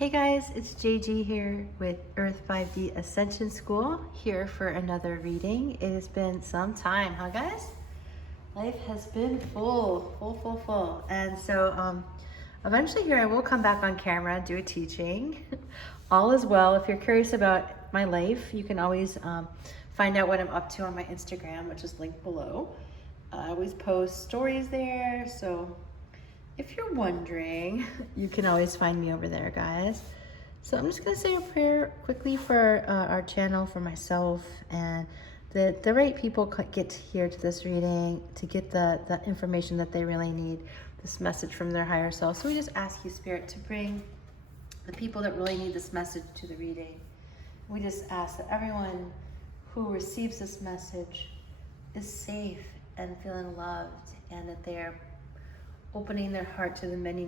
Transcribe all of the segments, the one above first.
Hey guys, it's JG here with Earth 5D Ascension School, here for another reading. It has been some time, huh guys? Life has been full. And so eventually here I will come back on camera, do a teaching. All is well. If you're curious about my life, you can always find out what I'm up to on my Instagram, which is linked below. I always post stories there, so if you're wondering, you can always find me over there, guys. So I'm just going to say a prayer quickly for our channel, for myself, and that the right people get here to this reading to get the information that they really need, this message from their higher self. So we just ask you, Spirit, to bring the people that really need this message to the reading. We just ask that everyone who receives this message is safe and feeling loved, and that they are opening their heart to the many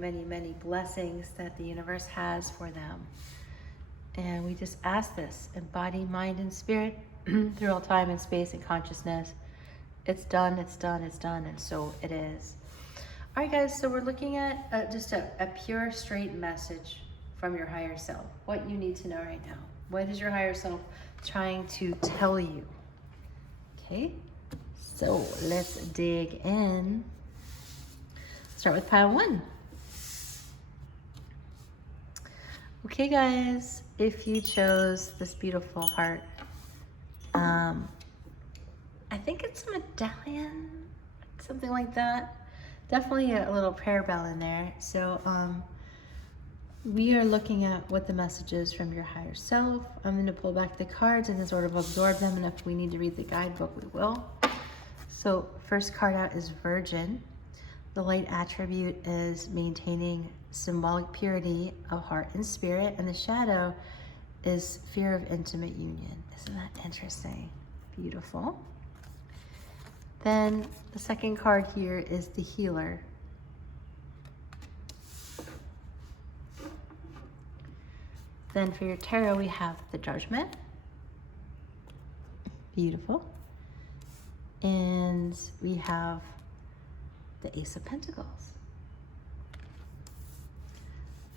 blessings that the universe has for them. And we just ask this in body, mind, and spirit through all time and space and consciousness. It's done, and so it is. All right, guys, so we're looking at just a pure, straight message from your higher self. What you need to know right now. What is your higher self trying to tell you? Okay, so let's dig in. Start with pile 1. Okay, guys, if you chose this beautiful heart, I think it's a medallion, something like that. Definitely a little prayer bell in there. So we are looking at what the message is from your higher self. I'm going to pull back the cards and sort of absorb them, and if we need to read the guidebook, we will. So first card out is Virgin. The light attribute is maintaining symbolic purity of heart and spirit, and the shadow is fear of intimate union. Isn't that interesting? Beautiful. Then the second card here is the Healer. Then for your tarot, we have the Judgment. Beautiful. And we have the Ace of Pentacles.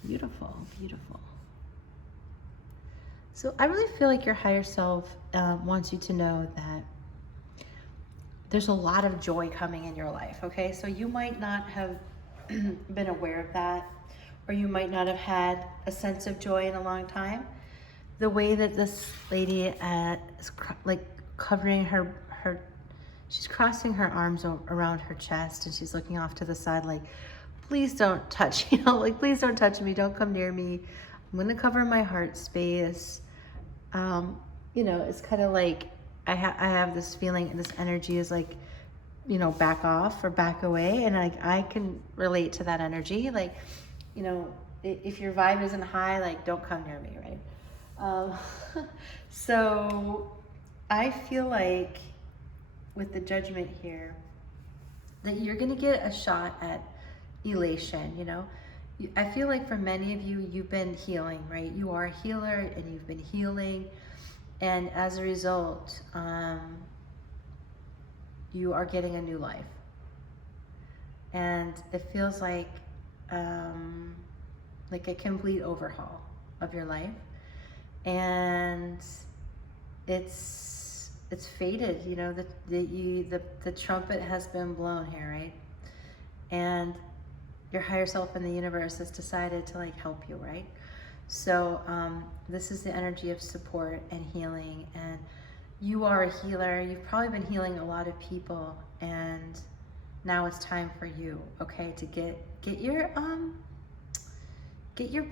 Beautiful. So I really feel like your higher self wants you to know that there's a lot of joy coming in your life, okay? So you might not have been aware of that, or you might not have had a sense of joy in a long time. The way that this lady is like covering her she's crossing her arms around her chest, and she's looking off to the side like, please don't touch, like, please don't touch me. Don't come near me. I'm going to cover my heart space. It's kind of like I have this feeling, and this energy is like, back off or back away. And I can relate to that energy. Like, if your vibe isn't high, like, don't come near me, right? So I feel like with the Judgment here, that you're gonna get a shot at elation, I feel like for many of you, you've been healing, right? You are a healer, and you've been healing, and as a result, you are getting a new life. And it feels like a complete overhaul of your life. And it's fated, the trumpet has been blown here, right? And your higher self in the universe has decided to help you, right? So this is the energy of support and healing, and you are a healer. You've probably been healing a lot of people, and now it's time for you, okay, to get your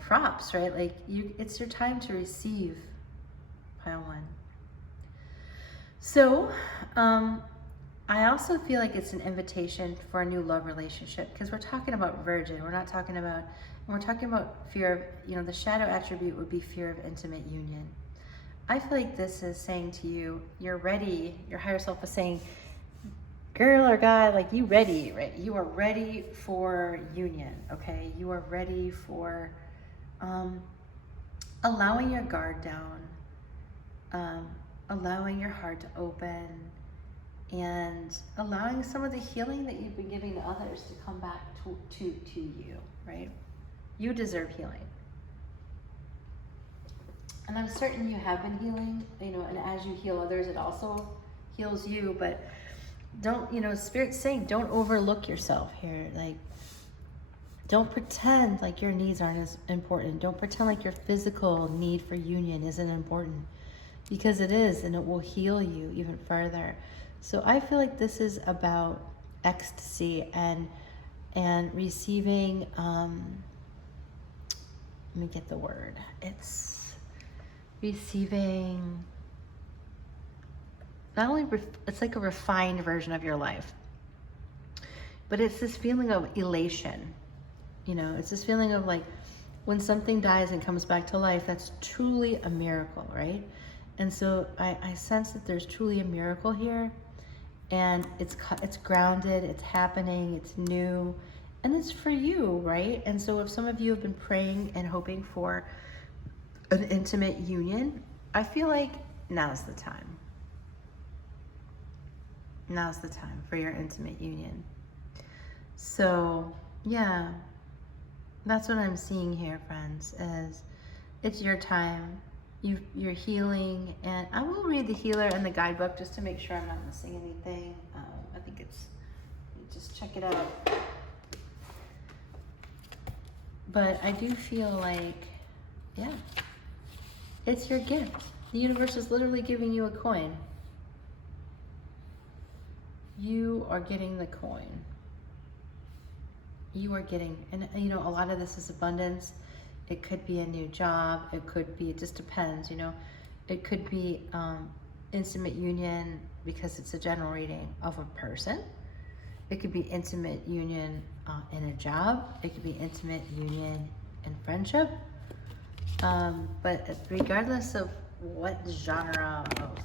props, right? Like, it's your time to receive, pile 1. So, I also feel like it's an invitation for a new love relationship, because we're talking about Virgin. We're talking about fear of, the shadow attribute would be fear of intimate union. I feel like this is saying to you, you're ready. Your higher self is saying, girl or guy, like, you ready, right? You are ready for union, okay? You are ready for allowing your guard down, allowing your heart to open, and allowing some of the healing that you've been giving to others to come back to you, right? You deserve healing. And I'm certain you have been healing, you know, and as you heal others, it also heals you. But don't, you know, Spirit's saying, don't overlook yourself here. Like, don't pretend like your needs aren't as important. Don't pretend like your physical need for union isn't important, because it is, and it will heal you even further. So I feel like this is about ecstasy and receiving, let me get the word. It's receiving, not only, it's like a refined version of your life, but it's this feeling of elation. You know, it's this feeling of like when something dies and comes back to life, that's truly a miracle, right? And so I sense that there's truly a miracle here, and it's grounded, it's happening, it's new, and it's for you, right? And so if some of you have been praying and hoping for an intimate union, I feel like now's the time. Now's the time for your intimate union. So, yeah, that's what I'm seeing here, friends, is it's your time. You're healing, and I will read the healer and the guidebook just to make sure I'm not missing anything. I think it's, just check it out. But I do feel like, yeah, it's your gift. The universe is literally giving you a coin. You are getting the coin. You are getting, and you know, a lot of this is abundance. It could be a new job. It could be, it just depends, you know. It could be intimate union because it's a general reading of a person. It could be intimate union in a job. It could be intimate union in friendship. But regardless of what genre of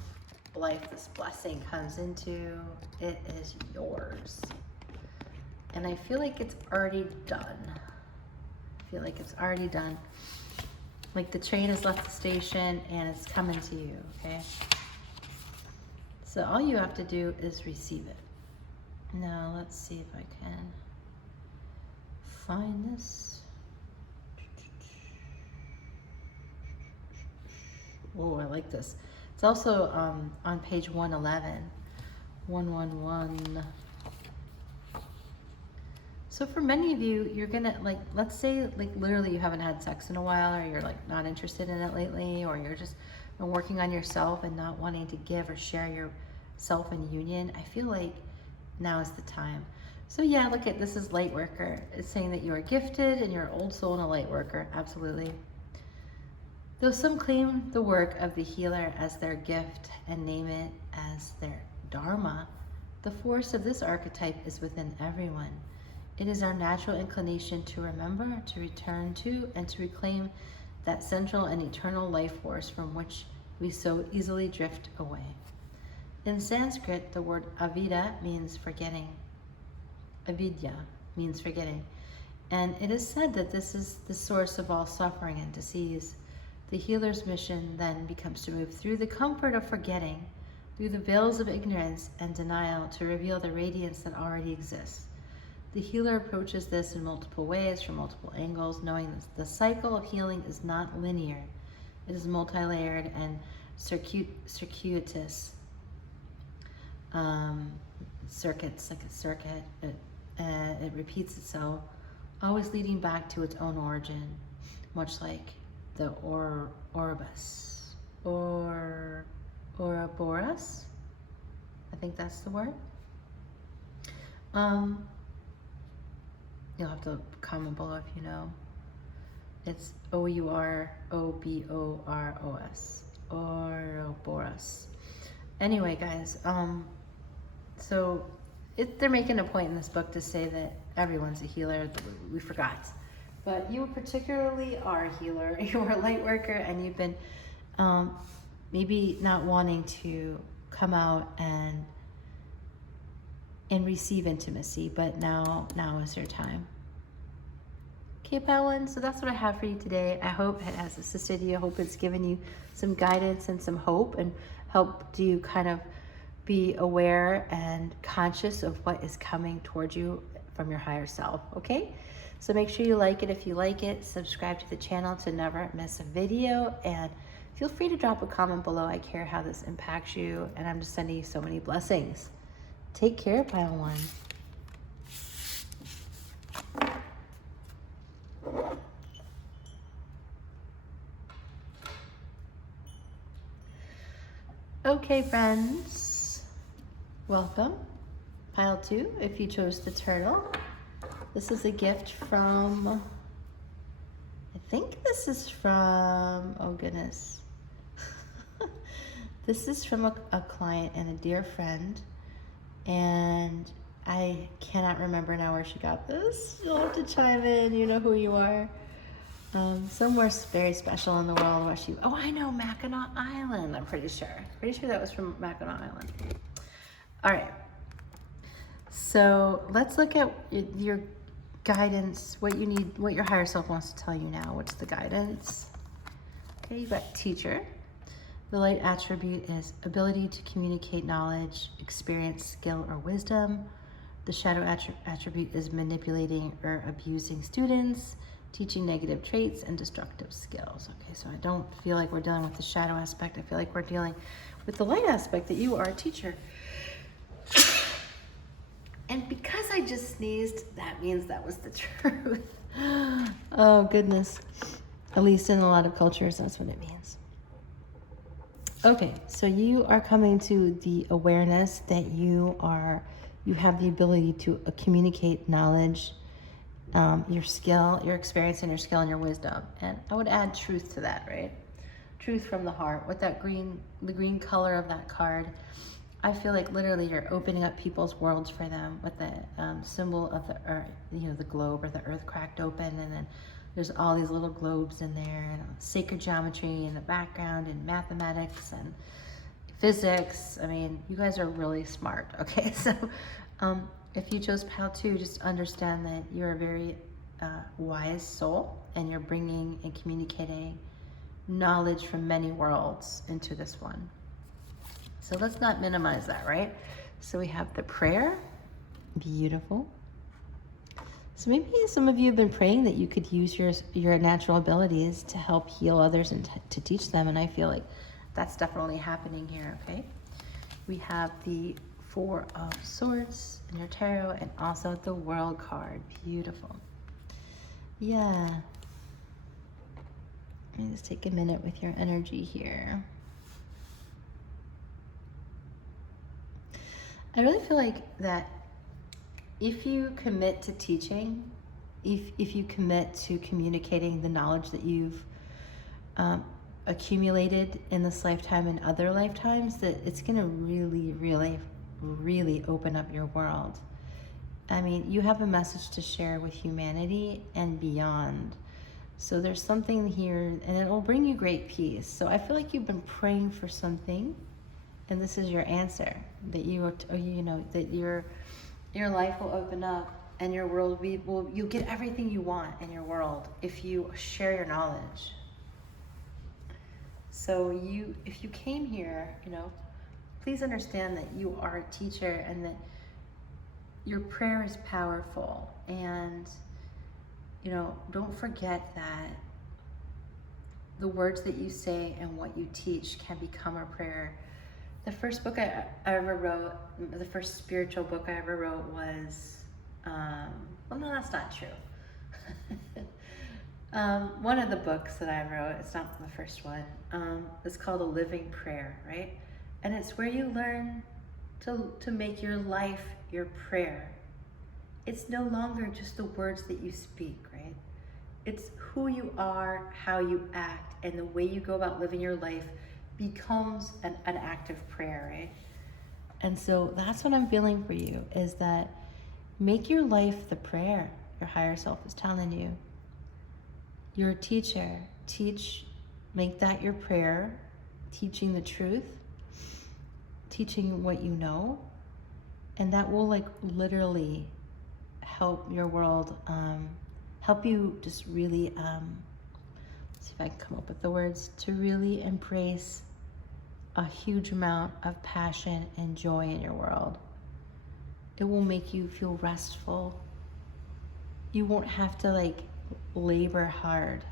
life this blessing comes into, it is yours. And I feel like it's already done. I feel like it's already done. Like the train has left the station and it's coming to you, okay? So all you have to do is receive it. Now let's see if I can find this. Oh, I like this. It's also on page 111. 111. So for many of you, you're gonna, like, let's say like literally you haven't had sex in a while, or you're like not interested in it lately, or you're just working on yourself and not wanting to give or share yourself in union. I feel like now is the time. So yeah, look at this, is light worker. It's saying that you are gifted and you're an old soul and a light worker. Absolutely. Though some claim the work of the healer as their gift and name it as their dharma, the force of this archetype is within everyone. It is our natural inclination to remember, to return to, and to reclaim that central and eternal life force from which we so easily drift away. In Sanskrit, the word avida means forgetting. Avidya means forgetting. And it is said that this is the source of all suffering and disease. The healer's mission then becomes to move through the comfort of forgetting, through the veils of ignorance and denial, to reveal the radiance that already exists. The healer approaches this in multiple ways, from multiple angles, knowing that the cycle of healing is not linear. It is multi-layered and circuitous. Circuits, like a circuit. It repeats itself, always leading back to its own origin, much like the Ouroboros. Ouroboros? I think that's the word. You'll have to comment below if you know. It's Ouroboros. Ouroboros. Anyway, guys, so they're making a point in this book to say that everyone's a healer. We forgot. But you particularly are a healer. You're a light worker, and you've been maybe not wanting to come out and receive intimacy, but now is your time. Okay, Powlin, so that's what I have for you today. I hope it has assisted you. I hope it's given you some guidance and some hope, and helped you kind of be aware and conscious of what is coming towards you from your higher self, okay? So make sure you like it if you like it, subscribe to the channel to never miss a video, and Feel free to drop a comment below. I care how this impacts you, and I'm just sending you so many blessings. Take care, Pile 1. Okay, friends, welcome. Pile 2, if you chose the turtle. This is a gift from, I think this is from, oh goodness. This is from a client and a dear friend, and I cannot remember now where she got this. You'll have to chime in, you know who you are. Somewhere very special in the world where she, oh, I know, Mackinac Island, I'm pretty sure. Pretty sure that was from Mackinac Island. All right. So let's look at your guidance, what you need, what your higher self wants to tell you now. What's the guidance? Okay, you've got teacher. The light attribute is ability to communicate knowledge, experience, skill, or wisdom. The shadow attribute is manipulating or abusing students, teaching negative traits, and destructive skills. Okay, so I don't feel like we're dealing with the shadow aspect. I feel like we're dealing with the light aspect, that you are a teacher. And because I just sneezed, that means that was the truth. Oh, goodness. At least in a lot of cultures, that's what it means. Okay, so you are coming to the awareness that you have the ability to communicate knowledge, your skill, your experience, and your skill and your wisdom. And I would add truth to that, right? Truth from the heart. With that the green color of that card, I feel like literally you're opening up people's worlds for them with the symbol of the earth, the globe or the earth cracked open, and then there's all these little globes in there, and sacred geometry in the background, and mathematics and physics. I mean, you guys are really smart, okay? So if you chose Pile 2, just understand that you're a very wise soul, and you're bringing and communicating knowledge from many worlds into this one. So let's not minimize that, right? So we have the prayer. Beautiful. So maybe some of you have been praying that you could use your natural abilities to help heal others and to teach them, and I feel like that's definitely happening here, okay? We have the 4 of Swords in your tarot, and also the World card. Beautiful. Yeah. Let me just take a minute with your energy here. I really feel like that if you commit to teaching, if you commit to communicating the knowledge that you've accumulated in this lifetime and other lifetimes, that it's gonna really, really, really open up your world. I mean, you have a message to share with humanity and beyond. So there's something here, and it will bring you great peace. So I feel like you've been praying for something, and this is your answer, that that your life will open up, and your world you'll get everything you want in your world if you share your knowledge. So if you came here, please understand that you are a teacher, and that your prayer is powerful, and don't forget that the words that you say and what you teach can become a prayer. The first book I ever wrote, the first spiritual book I ever wrote was, well, no, that's not true. One of the books that I wrote, it's not the first one, it's called A Living Prayer, right? And it's where you learn to make your life your prayer. It's no longer just the words that you speak, right? It's who you are, how you act, and the way you go about living your life becomes an act of prayer, right? And so that's what I'm feeling for you, is that make your life the prayer your higher self is telling you. You're a teacher. Make that your prayer, teaching the truth, teaching what you know, and that will literally help your world, help you just really, let's see if I can come up with the words, to really embrace a huge amount of passion and joy in your world. It will make you feel restful. You won't have to labor hard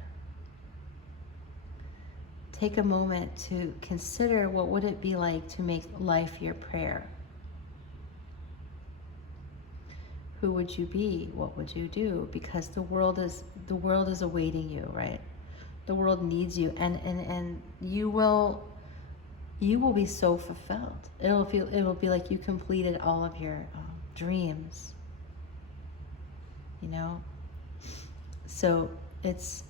take a moment to consider, what would it be like to make life your prayer? Who would you be? What would you do? Because the world is awaiting you, right? The world needs you, and you will be so fulfilled. It will be like you completed all of your dreams. You know? So it's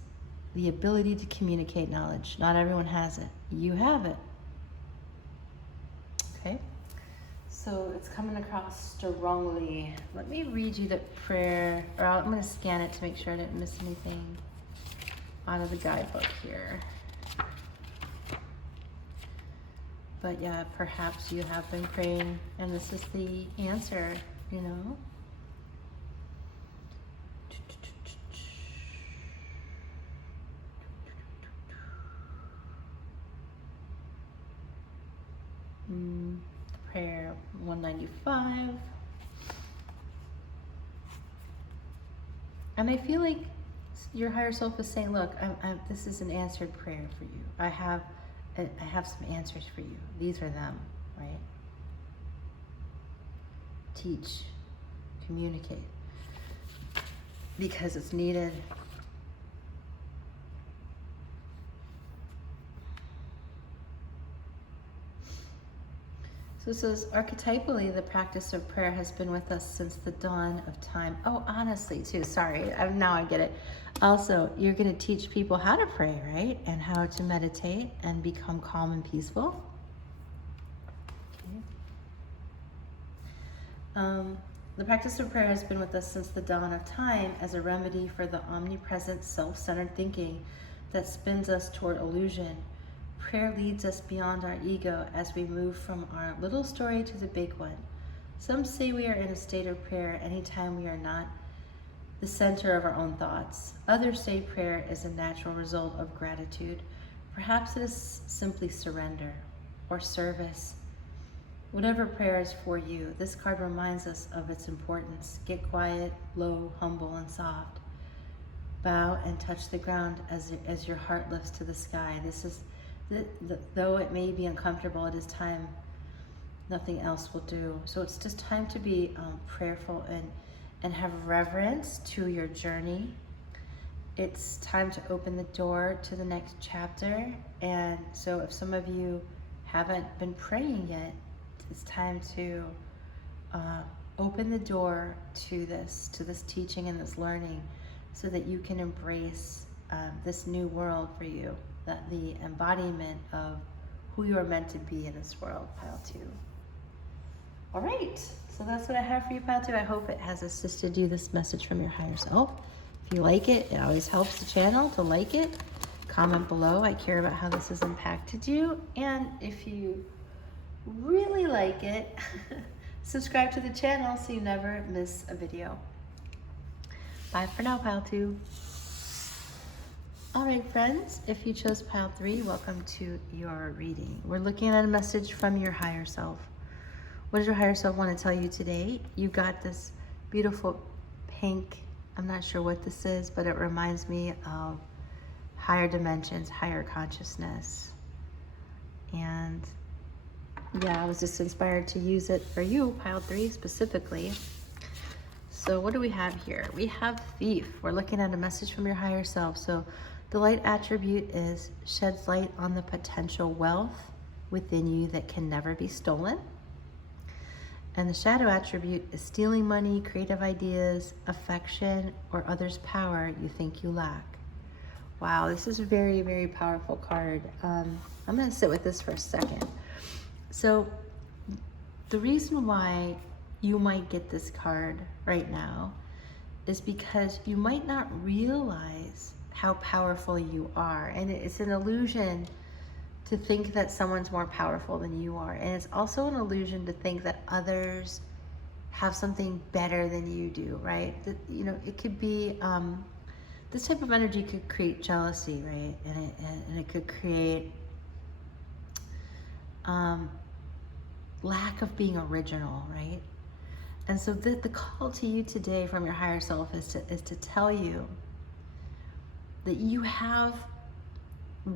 the ability to communicate knowledge. Not everyone has it. You have it. Okay? So it's coming across strongly. Let me read you the prayer, or I'm going to scan it to make sure I didn't miss anything out of the guidebook here. But yeah, perhaps you have been praying and this is the answer, you know? Prayer 195. And I feel like your higher self is saying, look, this is an answered prayer for you. I have some answers for you. These are them, right? Teach, communicate, because it's needed. So it says, archetypally, the practice of prayer has been with us since the dawn of time. Oh, honestly, too. Sorry. Now I get it. Also, you're going to teach people how to pray, right? And how to meditate and become calm and peaceful. Okay. The practice of prayer has been with us since the dawn of time as a remedy for the omnipresent self-centered thinking that spins us toward illusion. Prayer leads us beyond our ego as we move from our little story to the big one. Some say we are in a state of prayer anytime we are not the center of our own thoughts. Others say prayer is a natural result of gratitude. Perhaps it is simply surrender or service. Whatever prayer is for you, this card reminds us of its importance. Get quiet, low, humble, and soft. Bow and touch the ground as your heart lifts to the sky. This is though it may be uncomfortable, it is time. Nothing else will do. So it's just time to be prayerful and have reverence to your journey. It's time to open the door to the next chapter. And so if some of you haven't been praying yet, it's time to open the door to this teaching and this learning, so that you can embrace this new world for you. That the embodiment of who you are meant to be in this world, pile 2. All right, so that's what I have for you, pile 2. I hope it has assisted you, this message from your higher self. If you like it, it always helps the channel to like it. Comment below. I care about how this has impacted you. And if you really like it, subscribe to the channel so you never miss a video. Bye for now, pile 2. All right, friends, if you chose pile 3, welcome to your reading. We're looking at a message from your higher self. What does your higher self want to tell you today? You got this beautiful pink, I'm not sure what this is, but it reminds me of higher dimensions, higher consciousness. And yeah, I was just inspired to use it for you, pile 3 specifically. So what do we have here? We have Thief. We're looking at a message from your higher self. So the light attribute is sheds light on the potential wealth within you that can never be stolen. And the shadow attribute is stealing money, creative ideas, affection, or others' power you think you lack. Wow, this is a very, very powerful card. I'm going to sit with this for a second. So the reason why you might get this card right now is because you might not realize how powerful you are. And it's an illusion to think that someone's more powerful than you are. And it's also an illusion to think that others have something better than you do, right? That, you know, it could be, this type of energy could create jealousy, right? And it could create lack of being original, right? And so the call to you today from your higher self is to tell you that you have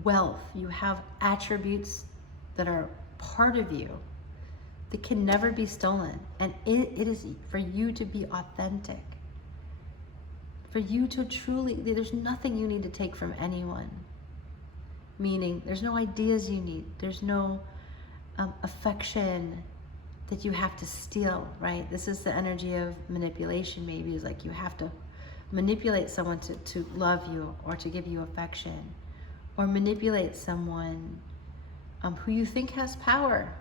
wealth. You have attributes that are part of you that can never be stolen. And it is for you to be authentic. For you to truly, there's nothing you need to take from anyone. Meaning, there's no ideas you need. There's no affection that you have to steal, right? This is the energy of manipulation, maybe. Is like you have to manipulate someone to love you or to give you affection. Or manipulate someone who you think has power,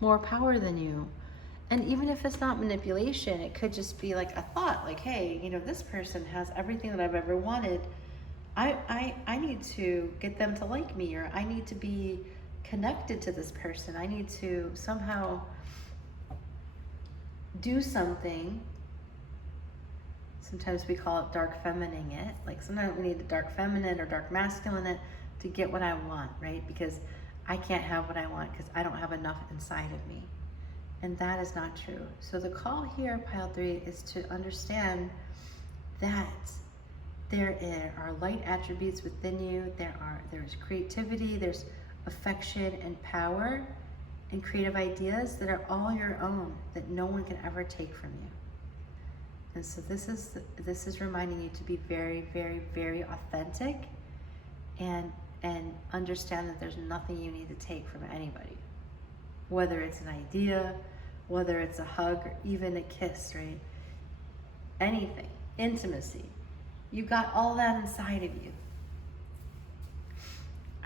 more power than you. And even if it's not manipulation, it could just be like a thought, like, hey, you know, this person has everything that I've ever wanted. I need to get them to like me, or I need to be connected to this person. I need to somehow do something. Sometimes we call it dark feminining it. Like sometimes we need to dark feminine or dark masculine it to get what I want, right? Because I can't have what I want because I don't have enough inside of me. And that is not true. So the call here, pile 3, is to understand that there are light attributes within you. There's creativity, there's affection and power and creative ideas that are all your own, that no one can ever take from you. And so this is reminding you to be very, very, very authentic and understand that there's nothing you need to take from anybody. Whether it's an idea, whether it's a hug, or even a kiss, right? Anything, intimacy. You got all that inside of you.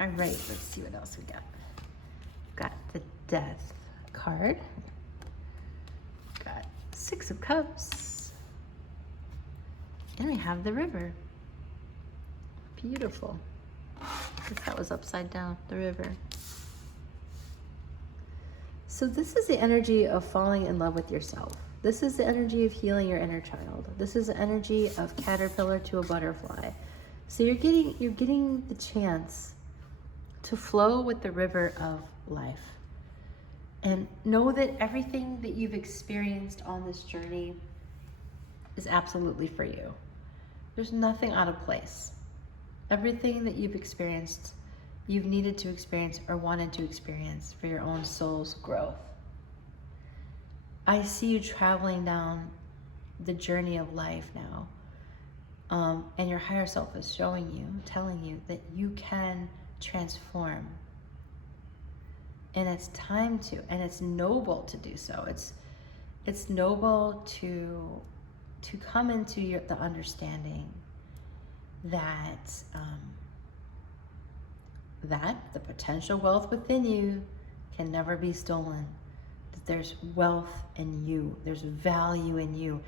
All right, let's see what else we got. Got the Death card. Got 6 of Cups. And we have the River. Beautiful. I guess that was upside down, the River. So this is the energy of falling in love with yourself. This is the energy of healing your inner child. This is the energy of caterpillar to a butterfly. So you're getting the chance to flow with the river of life. And know that everything that you've experienced on this journey is absolutely for you. There's nothing out of place. Everything that you've experienced, you've needed to experience or wanted to experience for your own soul's growth. I see you traveling down the journey of life now. And your higher self is showing you, telling you that you can transform. And it's time to, and it's noble to do so. It's noble to come into the understanding that that the potential wealth within you can never be stolen. That there's wealth in you, there's value in you,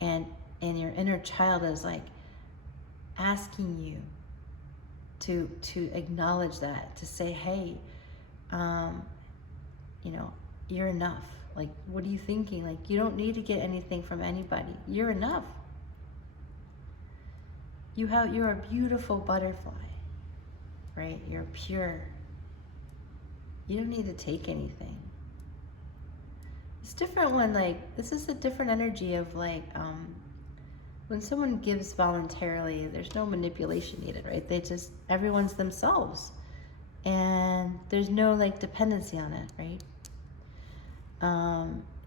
and your inner child is like asking you to acknowledge that, to say, hey, you know, you're enough. Like, what are you thinking? Like, you don't need to get anything from anybody. You're enough. You're a beautiful butterfly, right? You're pure. You don't need to take anything. It's different when, like, this is a different energy of, like, when someone gives voluntarily, there's no manipulation needed, right? Everyone's themselves. And there's no, like, dependency on it, right?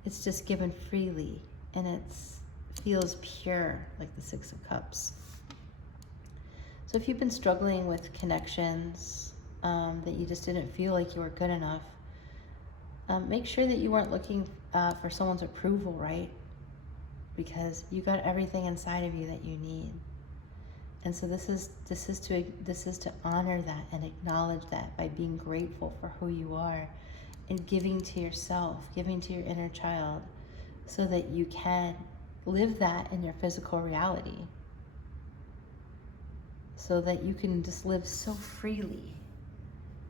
It's just given freely, and it feels pure, like the 6 of Cups. So if you've been struggling with connections, that you just didn't feel like you were good enough, make sure that you weren't looking for someone's approval, right? Because you got everything inside of you that you need. And so this is to honor that and acknowledge that by being grateful for who you are and giving to yourself, giving to your inner child, so that you can live that in your physical reality. So that you can just live so freely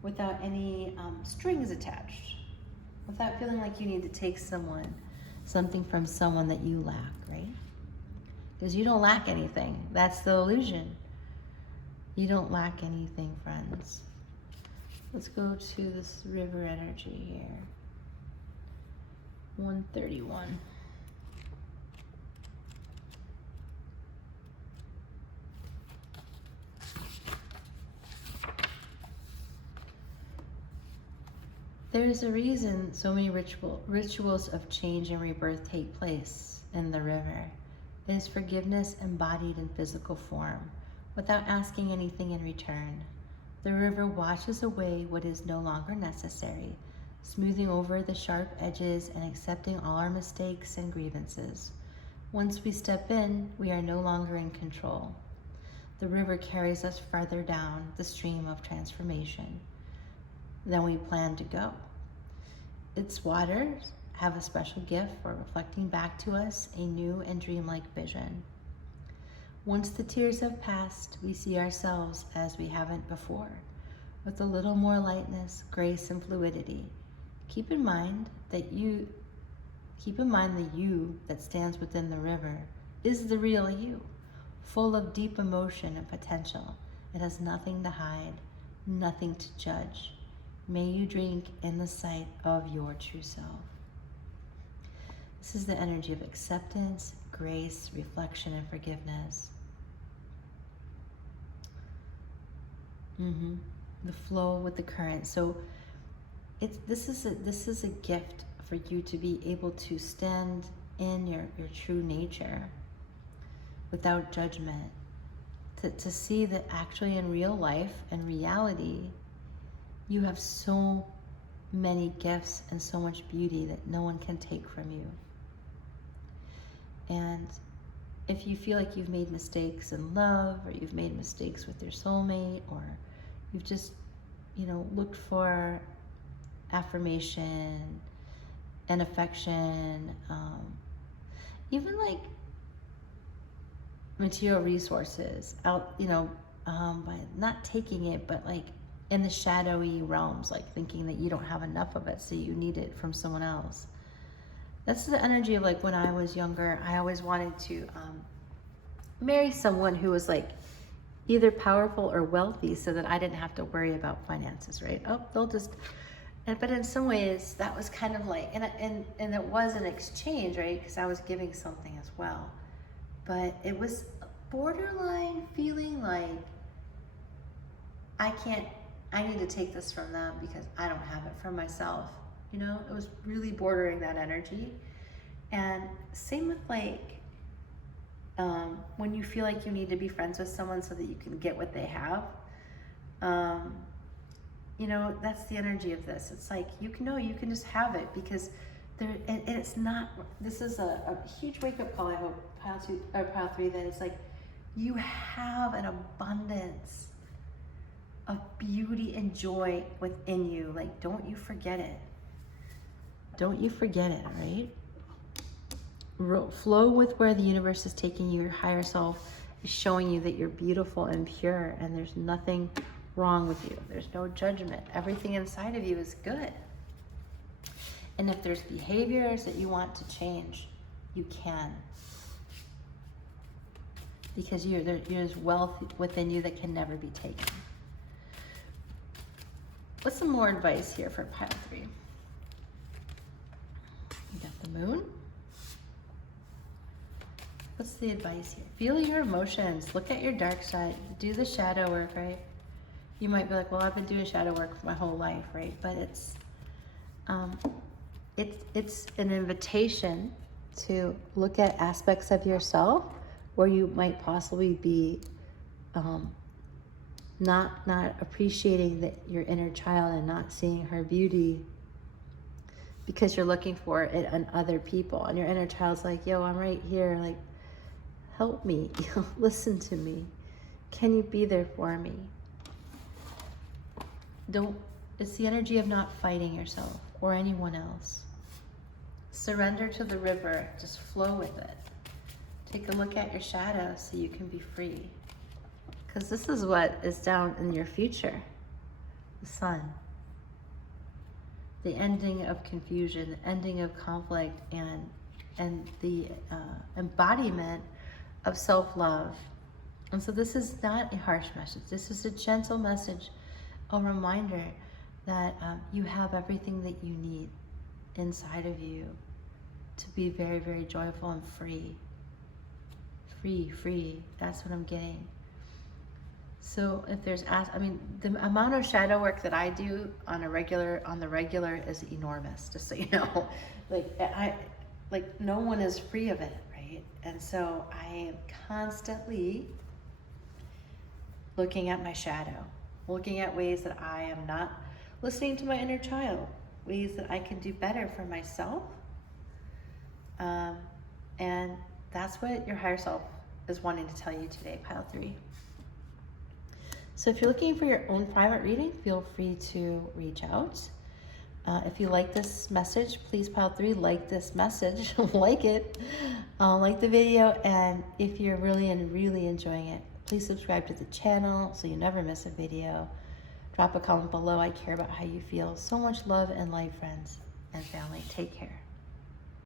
without any strings attached, without feeling like you need to take something from someone that you lack, right? Because you don't lack anything. That's the illusion. You don't lack anything, friends. Let's go to this river energy here. 131. There is a reason so many rituals of change and rebirth take place in the river. It is forgiveness embodied in physical form, without asking anything in return. The river washes away what is no longer necessary, smoothing over the sharp edges and accepting all our mistakes and grievances. Once we step in, we are no longer in control. The river carries us farther down the stream of transformation than we plan to go. Its waters have a special gift for reflecting back to us a new and dreamlike vision. Once the tears have passed, we see ourselves as we haven't before, with a little more lightness, grace, and fluidity. Keep in mind the you that stands within the river is the real you, full of deep emotion and potential. It has nothing to hide, nothing to judge. May you drink in the sight of your true self. This is the energy of acceptance, grace, reflection, and forgiveness. The flow with the current. So this is a gift for you to be able to stand in your true nature without judgment. To see that actually in real life and reality, you have so many gifts and so much beauty that no one can take from you. And if you feel like you've made mistakes in love, or you've made mistakes with your soulmate, or you've just, looked for affirmation and affection, even like material resources out, by not taking it, but like in the shadowy realms, like thinking that you don't have enough of it, so you need it from someone else. That's the energy of like when I was younger, I always wanted to marry someone who was like either powerful or wealthy, so that I didn't have to worry about finances, right? But in some ways that was kind of like, and it was an exchange, right? Because I was giving something as well. But it was borderline feeling like I need to take this from them because I don't have it from myself. It was really bordering that energy. And same with like, when you feel like you need to be friends with someone so that you can get what they have, that's the energy of this. It's like, you can just have it because and it's not, this is a huge wake-up call, I hope, pile 3, that it's like, you have an abundance of beauty and joy within you. Like, don't you forget it. Don't you forget it, right? Flow with where the universe is taking you. Your higher self is showing you that you're beautiful and pure, and there's nothing wrong with you. There's no judgment. Everything inside of you is good. And if there's behaviors that you want to change, you can. Because there's wealth within you that can never be taken. What's some more advice here for pile 3? You got the moon. What's the advice here? Feel your emotions. Look at your dark side. Do the shadow work, right? You might be like, well, I've been doing shadow work for my whole life, right? But it's an invitation to look at aspects of yourself where you might possibly be not appreciating that your inner child and not seeing her beauty because you're looking for it in other people. And your inner child's like, yo, I'm right here. Like, help me. Listen to me. Can you be there for me? It's the energy of not fighting yourself or anyone else. Surrender to the river. Just flow with it. Take a look at your shadow so you can be free. Because this is what is down in your future. The sun. The ending of confusion, the ending of conflict, and the embodiment of self-love. And so this is not a harsh message. This is a gentle message, a reminder that you have everything that you need inside of you to be very, very joyful and free. Free. That's what I'm getting. So if there's, I mean, the amount of shadow work that I do on the regular is enormous, just so you know. Like no one is free of it, right? And so I am constantly looking at my shadow, looking at ways that I am not listening to my inner child, ways that I can do better for myself. And that's what your higher self is wanting to tell you today, pile 3. So if you're looking for your own private reading, feel free to reach out. If you like this message, please, pile 3, like this message, like it, like the video, and if you're really enjoying it, please subscribe to the channel so you never miss a video. Drop a comment below. I care about how you feel. So much love and light, friends and family. Take care.